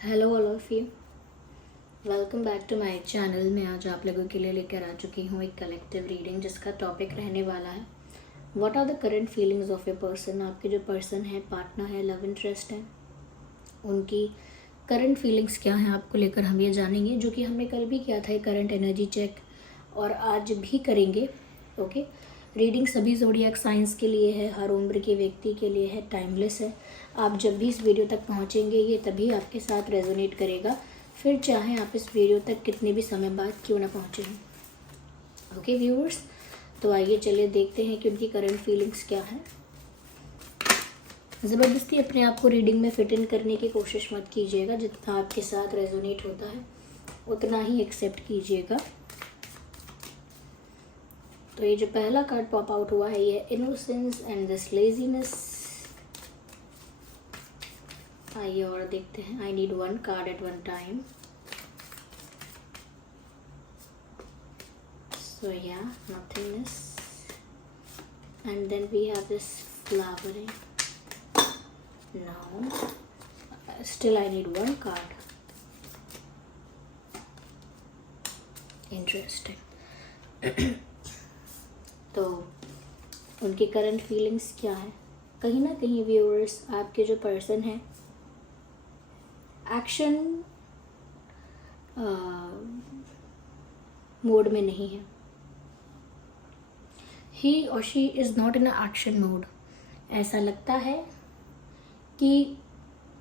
Hello all of you, welcome back to my channel. मैं आज आप लोगों के लिए लेकर आ चुकी हूँ एक कलेक्टिव रीडिंग जिसका टॉपिक रहने वाला है what are the current feelings of a person. आपके जो पर्सन है, पार्टनर है, लव इंटरेस्ट है, उनकी करंट फीलिंग्स क्या हैं आपको लेकर हम ये जानेंगे, जो कि हमने कल भी किया था करंट एनर्जी चेक और आज भी करेंगे। ओके, रीडिंग सभी ज़ोडिएक साइंस के लिए है, हर उम्र के व्यक्ति के लिए है, टाइमलेस है। आप जब भी इस वीडियो तक पहुंचेंगे ये तभी आपके साथ रेजोनेट करेगा, फिर चाहे आप इस वीडियो तक कितने भी समय बाद क्यों ना पहुंचे। ओके व्यूअर्स, तो आइए चलिए देखते हैं कि उनकी करंट फीलिंग्स क्या है। ज़बरदस्ती अपने आप को रीडिंग में फिट इन करने की कोशिश मत कीजिएगा, जितना आपके साथ रेजोनेट होता है उतना ही एक्सेप्ट कीजिएगा। तो ये जो पहला कार्ड पॉप आउट हुआ है ये इनोसेंस एंड दिस लेजीनेस। आइए और देखते हैं। I need one card at one time. So या nothingness and then we have this flowering. Now still I need one card. Interesting. तो उनकी करंट फीलिंग्स क्या है? कहीं ना कहीं व्यूअर्स, आपके जो पर्सन है एक्शन मोड में नहीं है। ही और she is not in a action mode. ऐसा लगता है कि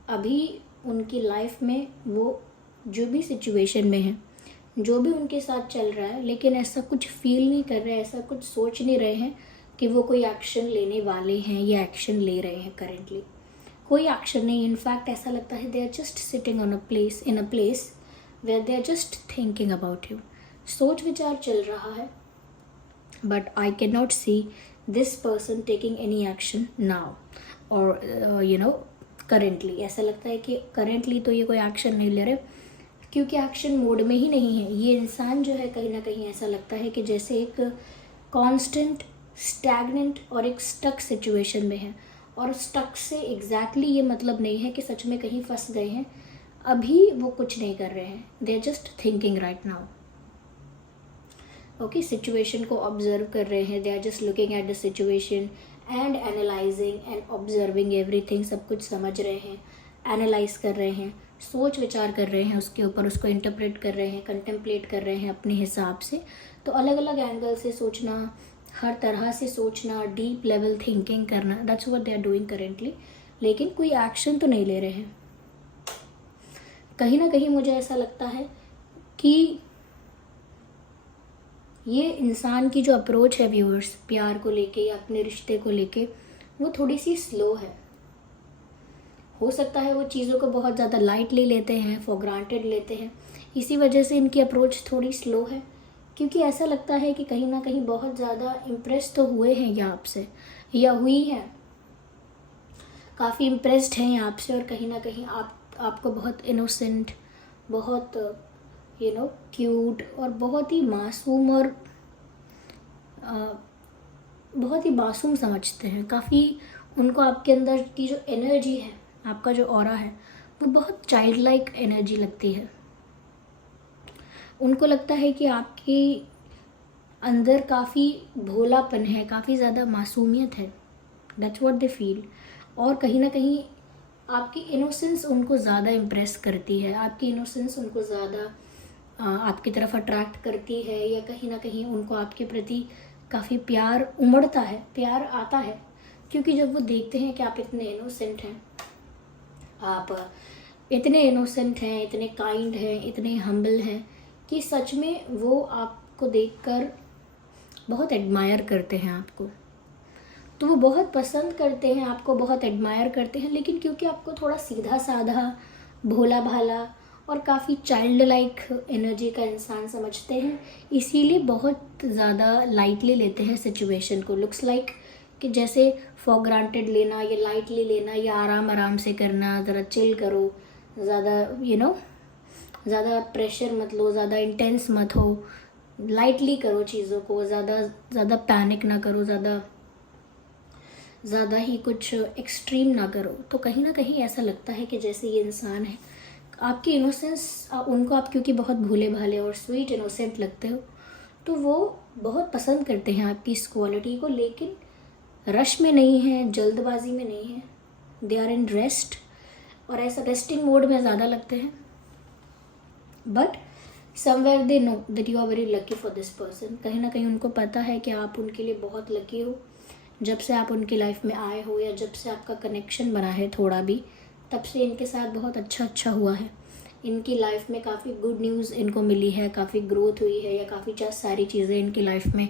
अभी उनकी लाइफ में वो जो भी सिचुएशन में है, जो भी उनके साथ चल रहा है, लेकिन ऐसा कुछ फील नहीं कर रहे हैं, ऐसा कुछ सोच नहीं रहे हैं कि वो कोई एक्शन लेने वाले हैं या एक्शन ले रहे हैं। करेंटली कोई एक्शन नहीं। इनफैक्ट ऐसा लगता है they are just sitting on a place, in a place where they are just thinking about you. सोच विचार चल रहा है, but I can not see this person taking any action now और करेंटली। ऐसा लगता है कि करेंटली तो ये कोई एक्शन नहीं ले रहे, क्योंकि एक्शन मोड में ही नहीं है। ये इंसान जो है कहीं ना कहीं ऐसा लगता है कि जैसे एक कांस्टेंट स्टैग्नेंट और एक स्टक सिचुएशन में है। और स्टक से एग्जैक्टली ये मतलब नहीं है कि सच में कहीं फंस गए हैं। अभी वो कुछ नहीं कर रहे हैं, they are just thinking right now. Okay, situation को ऑब्जर्व कर रहे हैं। They are just looking at the situation and analysing and observing everything. सब कुछ समझ रहे हैं, एनालाइज कर रहे हैं, सोच विचार कर रहे हैं उसके ऊपर, उसको इंटरप्रेट कर रहे हैं, कंटेम्पलेट कर रहे हैं अपने हिसाब से। तो अलग अलग एंगल से सोचना, हर तरह से सोचना, डीप लेवल थिंकिंग करना, that's what they are doing currently. लेकिन कोई एक्शन तो नहीं ले रहे हैं। कहीं ना कहीं मुझे ऐसा लगता है कि ये इंसान की जो अप्रोच है व्यूअर्स, प्यार को लेके या अपने रिश्ते को लेके, वो थोड़ी सी स्लो है। हो सकता है वो चीज़ों को बहुत ज़्यादा लाइटली लेते हैं, फॉर ग्रांटेड लेते हैं। इसी वजह से इनकी अप्रोच थोड़ी स्लो है, क्योंकि ऐसा लगता है कि कहीं ना कहीं बहुत ज़्यादा इम्प्रेस तो हुए हैं ये आपसे, या हुई हैं, काफ़ी इम्प्रेस्ड हैं ये आपसे। और कहीं ना कहीं आपको बहुत इनोसेंट, बहुत क्यूट और बहुत ही मासूम और बहुत ही मासूम समझते हैं। काफ़ी उनको आपके अंदर की जो एनर्जी है, आपका जो ऑरा है, वो बहुत चाइल्ड लाइक एनर्जी लगती है। उनको लगता है कि आपके अंदर काफ़ी भोलापन है, काफ़ी ज़्यादा मासूमियत है। That's what they feel. और कहीं ना कहीं आपकी इनोसेंस उनको ज़्यादा इम्प्रेस करती है, आपकी इनोसेंस उनको ज़्यादा आपकी तरफ अट्रैक्ट करती है, या कहीं ना कहीं उनको आपके प्रति काफ़ी प्यार उमड़ता है, प्यार आता है। क्योंकि जब वो देखते हैं कि आप इतने इनोसेंट हैं, आप इतने इनोसेंट हैं, इतने काइंड हैं, इतने हम्बल हैं, कि सच में वो आपको देखकर बहुत एडमायर करते हैं आपको। तो वो बहुत पसंद करते हैं आपको, बहुत एडमायर करते हैं। लेकिन क्योंकि आपको थोड़ा सीधा साधा, भोला भाला और काफ़ी चाइल्ड लाइक एनर्जी का इंसान समझते हैं, इसीलिए बहुत ज़्यादा लाइटली लेते हैं सिचुएशन को। लुक्स लाइक कि जैसे फॉर ग्रांटेड लेना, या लाइटली लेना, या आराम आराम से करना, ज़रा चिल करो, ज़्यादा ज़्यादा प्रेशर मत लो, ज़्यादा इंटेंस मत हो, लाइटली करो चीज़ों को, ज़्यादा पैनिक ना करो, ज़्यादा ही कुछ एक्सट्रीम ना करो। तो कहीं ना कहीं ऐसा लगता है कि जैसे ये इंसान है आपकी इनोसेंस, उनको आप क्योंकि बहुत भोले भाले और स्वीट इनोसेंट लगते हो, तो वो बहुत पसंद करते हैं आपकी इस क्वालिटी को, लेकिन रश में नहीं है, जल्दबाजी में नहीं है, दे आर इन रेस्ट, और ऐसा रेस्टिंग मोड में ज़्यादा लगते हैं। But somewhere they know that you are very lucky for this person. कहीं ना कहीं उनको पता है कि आप उनके लिए बहुत लकी हो। जब से आप उनकी लाइफ में आए हो या जब से आपका कनेक्शन बना है थोड़ा भी, तब से इनके साथ बहुत अच्छा हुआ है। इनकी लाइफ में काफ़ी गुड न्यूज़ इनको मिली है, काफ़ी ग्रोथ हुई है, या काफ़ी सारी चीज़ें इनकी लाइफ में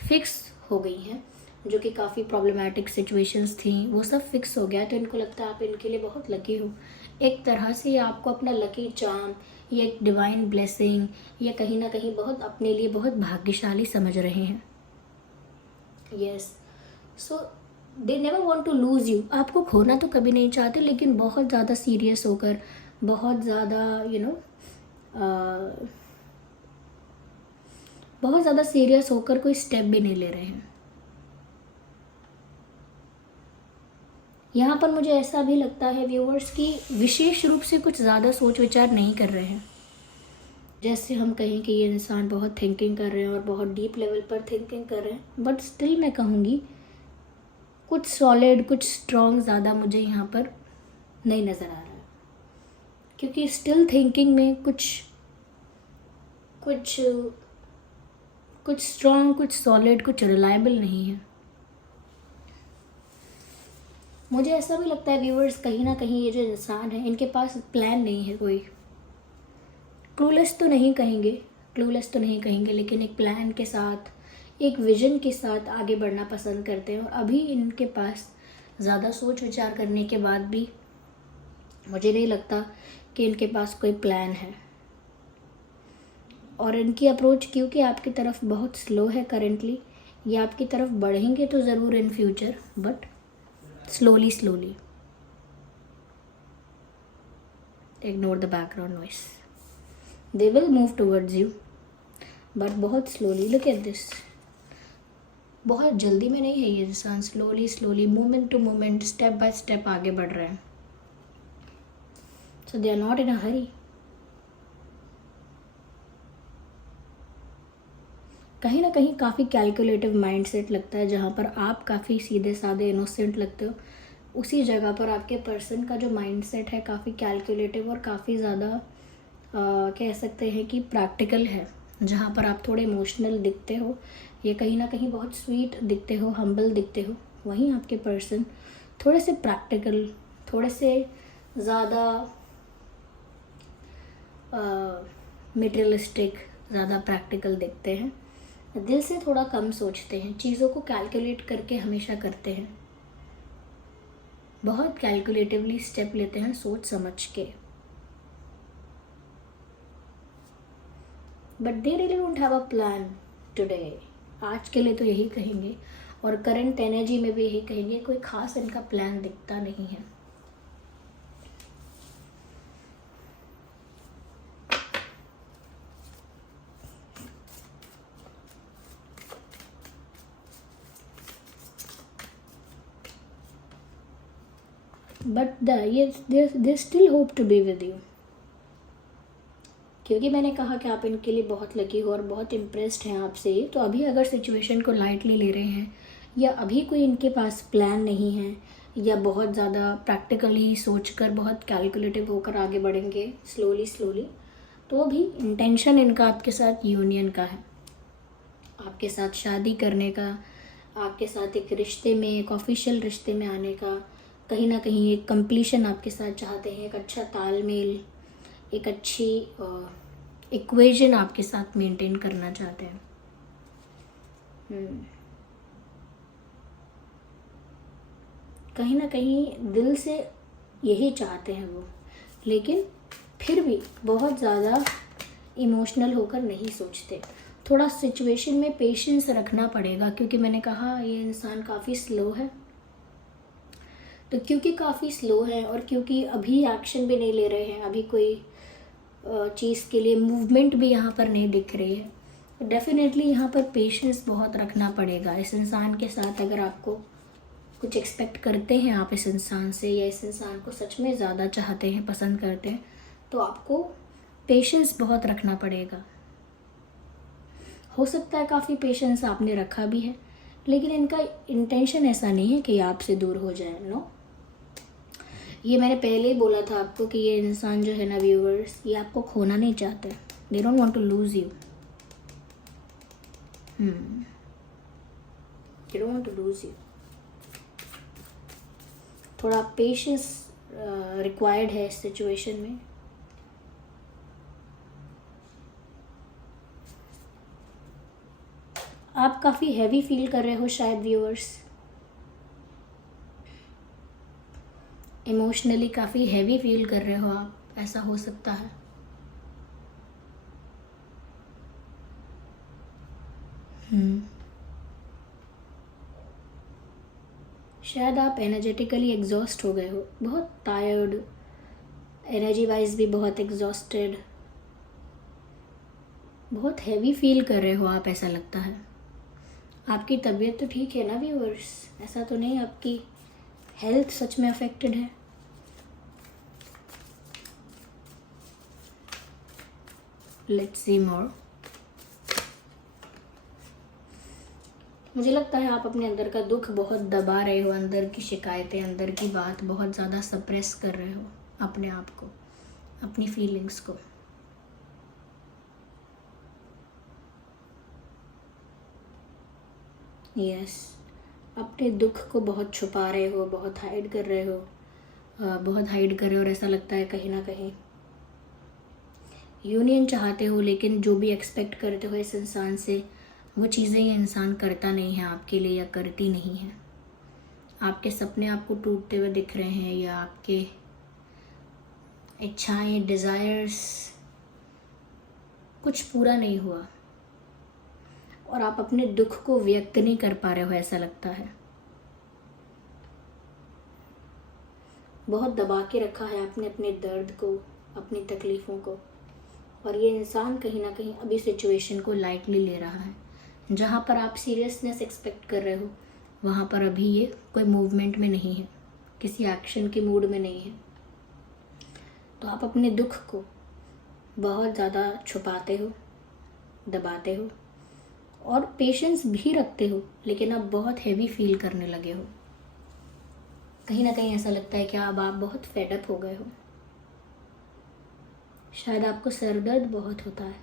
फिक्स हो गई हैं, जो कि काफ़ी प्रॉब्लमेटिक सिचुएशंस थी, वो सब फिक्स हो गया। तो इनको लगता है आप इनके लिए बहुत लकी हो। एक तरह से ये आपको अपना लकी चार्म या एक डिवाइन ब्लेसिंग या कहीं ना कहीं बहुत अपने लिए बहुत भाग्यशाली समझ रहे हैं। Yes, so they never want to lose you. आपको खोना तो कभी नहीं चाहते, लेकिन बहुत ज़्यादा सीरियस होकर, बहुत ज़्यादा बहुत ज़्यादा सीरियस होकर कोई स्टेप भी नहीं ले रहे हैं। यहाँ पर मुझे ऐसा भी लगता है व्यूअर्स की विशेष रूप से कुछ ज़्यादा सोच विचार नहीं कर रहे हैं। जैसे हम कहें कि ये इंसान बहुत थिंकिंग कर रहे हैं और बहुत डीप लेवल पर थिंकिंग कर रहे हैं, बट स्टिल मैं कहूँगी कुछ सॉलिड, कुछ स्ट्रॉन्ग ज़्यादा मुझे यहाँ पर नहीं नज़र आ रहा है, क्योंकि स्टिल थिंकिंग में कुछ स्ट्रॉन्ग, कुछ सॉलिड, कुछ रिलायबल नहीं है। मुझे ऐसा भी लगता है व्यूअर्स, कहीं ना कहीं ये जो इंसान है, इनके पास प्लान नहीं है कोई। क्लूलेस तो नहीं कहेंगे, लेकिन एक प्लान के साथ, एक विजन के साथ आगे बढ़ना पसंद करते हैं। और अभी इनके पास ज़्यादा सोच विचार करने के बाद भी मुझे नहीं लगता कि इनके पास कोई प्लान है। और इनकी अप्रोच क्योंकि आपकी तरफ बहुत स्लो है करेंटली, ये आपकी तरफ बढ़ेंगे तो ज़रूर in future, but slowly. Ignore the background noise. They will move towards you, but बहुत slowly. Look at this. बहुत जल्दी में नहीं है ये इंसान, slowly, moment to moment, step by step आगे बढ़ रहे हैं। So they are not in a hurry. कहीं ना कहीं काफ़ी कैलकुलेटिव माइंडसेट लगता है, जहाँ पर आप काफ़ी सीधे साधे इनोसेंट लगते हो, उसी जगह पर आपके पर्सन का जो माइंडसेट है काफ़ी कैलकुलेटिव और काफ़ी ज़्यादा कह सकते हैं कि प्रैक्टिकल है। जहाँ पर आप थोड़े इमोशनल दिखते हो, ये कहीं ना कहीं बहुत स्वीट दिखते हो, हम्बल दिखते हो, वहीं आपके पर्सन थोड़े से प्रैक्टिकल, थोड़े से ज़्यादा मटेरियलिस्टिक, ज़्यादा प्रैक्टिकल दिखते हैं। दिल से थोड़ा कम सोचते हैं, चीज़ों को कैलकुलेट करके हमेशा करते हैं, बहुत कैलकुलेटिवली स्टेप लेते हैं सोच समझ के। But they really don't have a plan today. आज के लिए तो यही कहेंगे, और करंट एनर्जी में भी यही कहेंगे, कोई खास इनका प्लान दिखता नहीं है। But they still hope to be with you, क्योंकि मैंने कहा कि आप इनके लिए बहुत लकी हो और बहुत इम्प्रेस्ड हैं आपसे। तो अभी अगर सिचुएशन को लाइटली ले रहे हैं, या अभी कोई इनके पास प्लान नहीं है, या बहुत ज़्यादा प्रैक्टिकली सोचकर बहुत कैलकुलेटिव होकर आगे बढ़ेंगे स्लोली, तो अभी इंटेंशन इनका आपके साथ यूनियन का है, आपके साथ शादी करने का, आपके साथ एक रिश्ते में, एक ऑफिशियल रिश्ते में आने का, कहीं ना कहीं एक कंप्लीशन आपके साथ चाहते हैं, एक अच्छा तालमेल, एक अच्छी इक्वेशन आपके साथ मेंटेन करना चाहते हैं। कहीं ना कहीं दिल से यही चाहते हैं वो, लेकिन फिर भी बहुत ज़्यादा इमोशनल होकर नहीं सोचते। थोड़ा सिचुएशन में पेशेंस रखना पड़ेगा, क्योंकि मैंने कहा ये इंसान काफ़ी स्लो है। तो क्योंकि काफ़ी स्लो है और क्योंकि अभी एक्शन भी नहीं ले रहे हैं, अभी कोई चीज़ के लिए मूवमेंट भी यहाँ पर नहीं दिख रही है, तो डेफिनेटली यहाँ पर पेशेंस बहुत रखना पड़ेगा इस इंसान के साथ। अगर आपको कुछ एक्सपेक्ट करते हैं आप इस इंसान से, या इस इंसान को सच में ज़्यादा चाहते हैं, पसंद करते हैं, तो तो आपको पेशेंस बहुत रखना पड़ेगा। हो सकता है काफ़ी पेशेंस आपने रखा भी है, लेकिन इनका इंटेंशन ऐसा नहीं है कि ये आपसे दूर हो जाए। नो, ये मैंने पहले ही बोला था आपको कि ये इंसान जो है ना व्यूअर्स, ये आपको खोना नहीं चाहते। They don't want to lose you. They don't want to lose you. थोड़ा पेशेंस रिक्वायर्ड है इस सिचुएशन में। आप काफ़ी हैवी फील कर रहे हो शायद व्यूअर्स, इमोशनली काफ़ी हैवी फील कर रहे हो आप, ऐसा हो सकता है। शायद आप एनर्जेटिकली एग्जॉस्ट हो गए हो, बहुत टायर्ड, एनर्जी वाइज भी बहुत एग्जॉस्टेड, बहुत हैवी फील कर रहे हो आप, ऐसा लगता है। आपकी तबीयत तो ठीक है ना व्यूअर्स? ऐसा तो नहीं आपकी हेल्थ सच में अफेक्टेड है? लेट्स सी मोर। मुझे लगता है आप अपने अंदर का दुख बहुत दबा रहे हो, अंदर की शिकायतें, अंदर की बात बहुत ज़्यादा सप्रेस कर रहे हो, अपने आप को, अपनी फीलिंग्स को। यस, अपने दुख को बहुत छुपा रहे हो, बहुत हाइड कर रहे हो, बहुत हाइड कर रहे हो। और ऐसा लगता है कहीं ना कहीं यूनियन चाहते हो, लेकिन जो भी एक्सपेक्ट करते हो इस इंसान से, वो चीज़ें ये इंसान करता नहीं है आपके लिए, या करती नहीं है। आपके सपने आपको टूटते हुए दिख रहे हैं, या आपके इच्छाएं, डिज़ायर्स कुछ पूरा नहीं हुआ, और आप अपने दुख को व्यक्त नहीं कर पा रहे हो, ऐसा लगता है। बहुत दबा के रखा है आपने अपने दर्द को, अपनी तकलीफ़ों को, और ये इंसान कहीं ना कहीं अभी सिचुएशन को लाइटली ले रहा है। जहाँ पर आप सीरियसनेस एक्सपेक्ट कर रहे हो, वहाँ पर अभी ये कोई मूवमेंट में नहीं है, किसी एक्शन के मूड में नहीं है। तो आप अपने दुख को बहुत ज़्यादा छुपाते हो, दबाते हो, और पेशेंस भी रखते हो, लेकिन अब बहुत हैवी फील करने लगे हो। कहीं ना कहीं ऐसा लगता है कि अब आप बहुत फेडअप हो गए हो। शायद आपको सर दर्द बहुत होता है,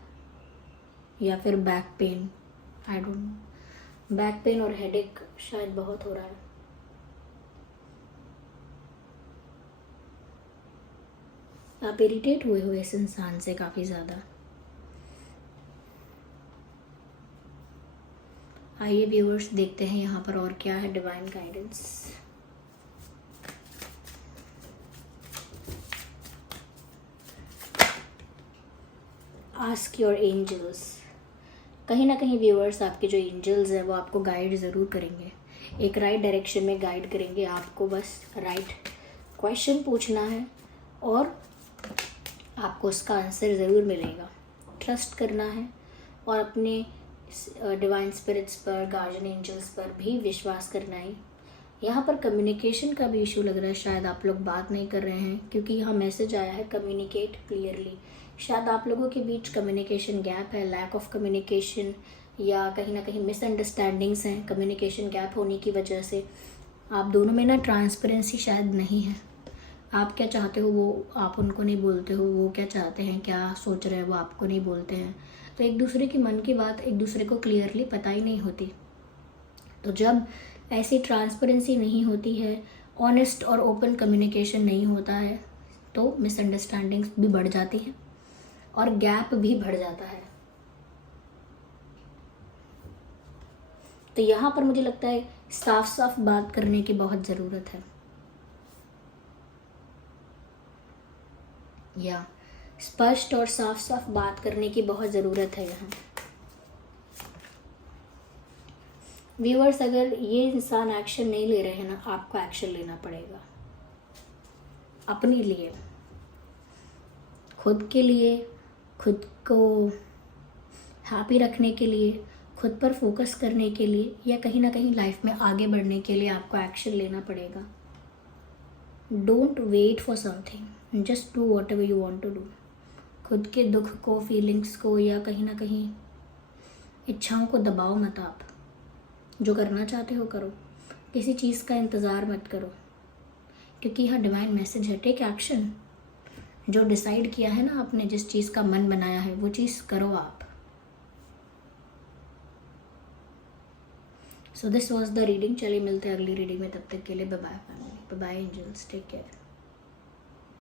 या फिर back pain, I don't know. Back pain और हेडेक शायद बहुत हो रहा है। आप इरिटेट हुए हो इस इंसान से काफ़ी ज़्यादा। आइए व्यूअर्स, देखते हैं यहाँ पर और क्या है divine guidance. Ask your angels. कहीं ना कहीं व्यूअर्स, आपके जो एंजल्स हैं वो आपको गाइड ज़रूर करेंगे, एक राइट डायरेक्शन में गाइड करेंगे। आपको बस राइट क्वेश्चन पूछना है और आपको उसका आंसर ज़रूर मिलेगा। ट्रस्ट करना है और अपने डिवाइन स्पिरिट्स पर, गार्जियन एंजल्स पर भी विश्वास करना है। यहाँ पर कम्युनिकेशन का भी इशू लग रहा है, शायद आप लोग बात नहीं कर रहे हैं, क्योंकि यहाँ मैसेज आया है कम्युनिकेट क्लियरली। शायद आप लोगों के बीच कम्युनिकेशन गैप है, लैक ऑफ कम्युनिकेशन, या कहीं ना कहीं मिसअंडरस्टैंडिंग्स हैं। कम्युनिकेशन गैप होने की वजह से आप दोनों में ना ट्रांसपेरेंसी शायद नहीं है। आप क्या चाहते हो वो आप उनको नहीं बोलते हो, वो क्या चाहते हैं, क्या सोच रहे हैं, वो आपको नहीं बोलते हैं। तो एक दूसरे की मन की बात एक दूसरे को क्लियरली पता ही नहीं होती। तो जब ऐसी ट्रांसपेरेंसी नहीं होती है, ऑनेस्ट और ओपन कम्युनिकेशन नहीं होता है, तो मिसअंडरस्टैंडिंग्स भी बढ़ जाती है और गैप भी बढ़ जाता है। तो यहाँ पर मुझे लगता है साफ साफ बात करने की बहुत ज़रूरत है, या स्पष्ट और साफ साफ बात करने की बहुत ज़रूरत है यहाँ। व्यूअर्स, अगर ये इंसान एक्शन नहीं ले रहे हैं ना, आपको एक्शन लेना पड़ेगा अपने लिए, खुद के लिए, खुद को हैप्पी रखने के लिए, खुद पर फोकस करने के लिए, या कहीं ना कहीं लाइफ में आगे बढ़ने के लिए आपको एक्शन लेना पड़ेगा। Don't wait for something, just do whatever you want to do. खुद के दुख को, फीलिंग्स को या कहीं ना कहीं इच्छाओं को दबाओ मत आप। जो करना चाहते हो करो, किसी चीज़ का इंतज़ार मत करो, क्योंकि यहाँ डिवाइन मैसेज है, टेक एक्शन। जो डिसाइड किया है ना आपने, जिस चीज़ का मन बनाया है, वो चीज़ करो आप। So this was the reading. चलिए मिलते हैं अगली रीडिंग में, तब तक के लिए bye bye family, bye bye angels, take care.